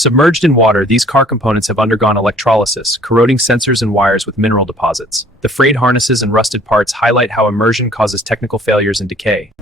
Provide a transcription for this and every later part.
Submerged in water, these car components have undergone electrolysis, corroding sensors and wires with mineral deposits. The frayed harnesses and rusted parts highlight how immersion causes technical failures and decay.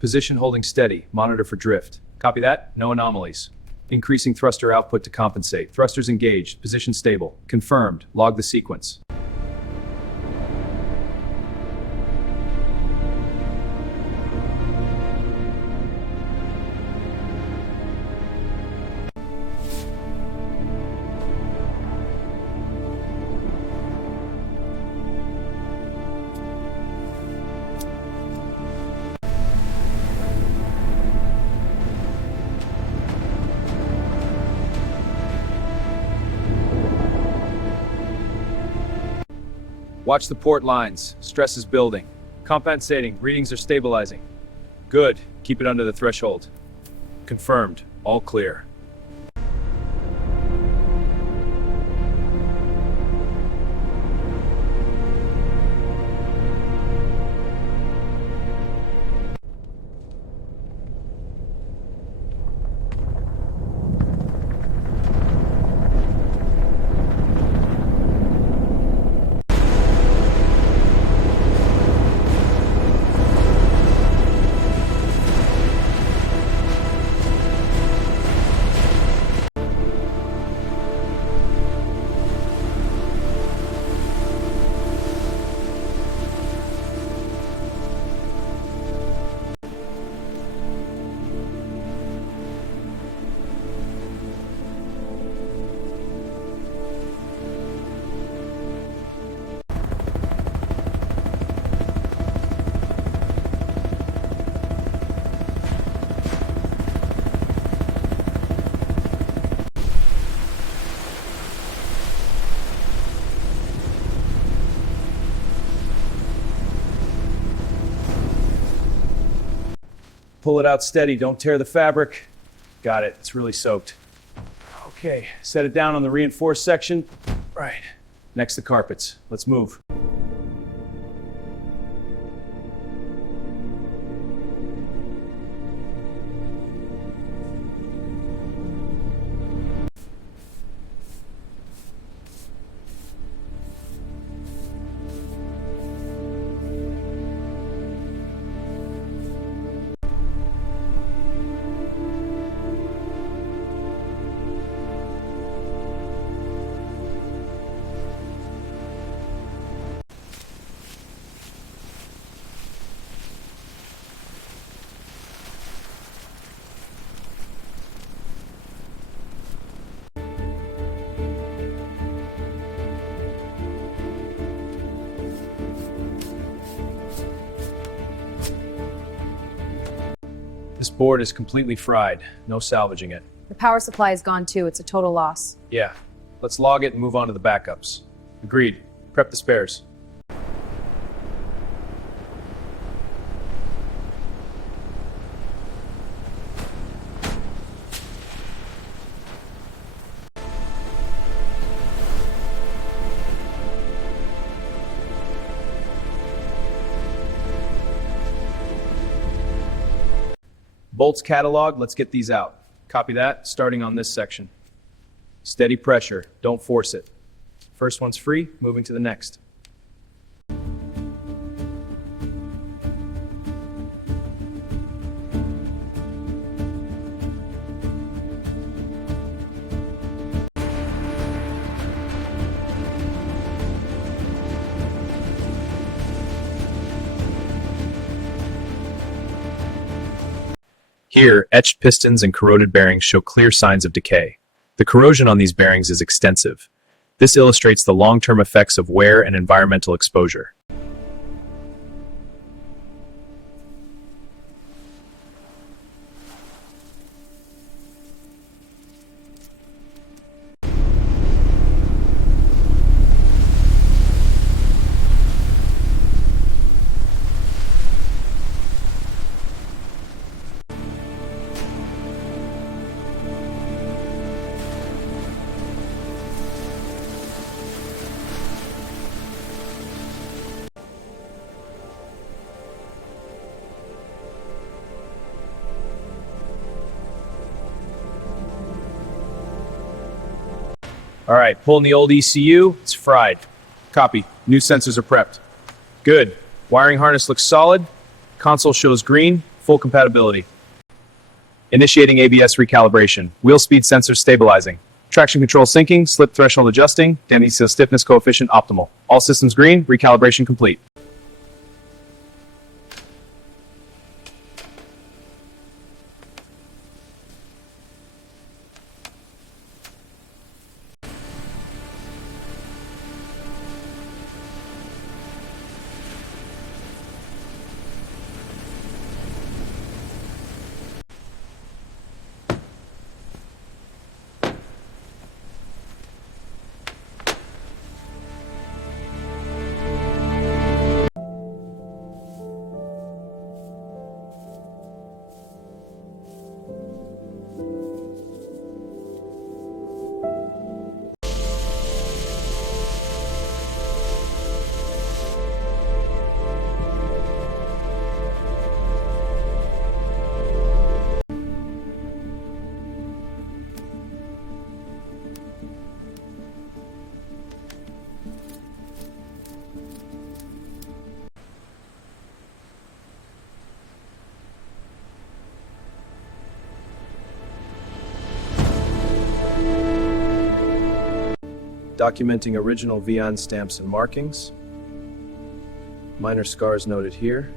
Position holding steady. Monitor for drift. Copy that. No anomalies. Increasing thruster output to compensate. Thrusters engaged. Position stable. Confirmed. Log the sequence. Watch the port lines. Stress is building. Compensating. Readings are stabilizing. Good. Keep it under the threshold. Confirmed. All clear. Pull it out steady, don't tear the fabric. Got it, it's really soaked. Okay, set it down on the reinforced section. Right, next the carpets. Let's move. This board is completely fried. No salvaging it. The power supply is gone too. It's a total loss. Yeah. Let's log it and move on to the backups. Agreed. Prep the spares. Bolts catalog, let's get these out. Copy that, starting on this section. Steady pressure, don't force it. First one's free, moving to the next. Here, etched pistons and corroded bearings show clear signs of decay. The corrosion on these bearings is extensive. This illustrates the long-term effects of wear and environmental exposure. All right, pulling the old ECU, it's fried. Copy, new sensors are prepped. Good, wiring harness looks solid. Console shows green, full compatibility. Initiating ABS recalibration, wheel speed sensors stabilizing. Traction control syncing, slip threshold adjusting, damping seal stiffness coefficient optimal. All systems green, recalibration complete. Documenting original Veyron stamps and markings. Minor scars noted here.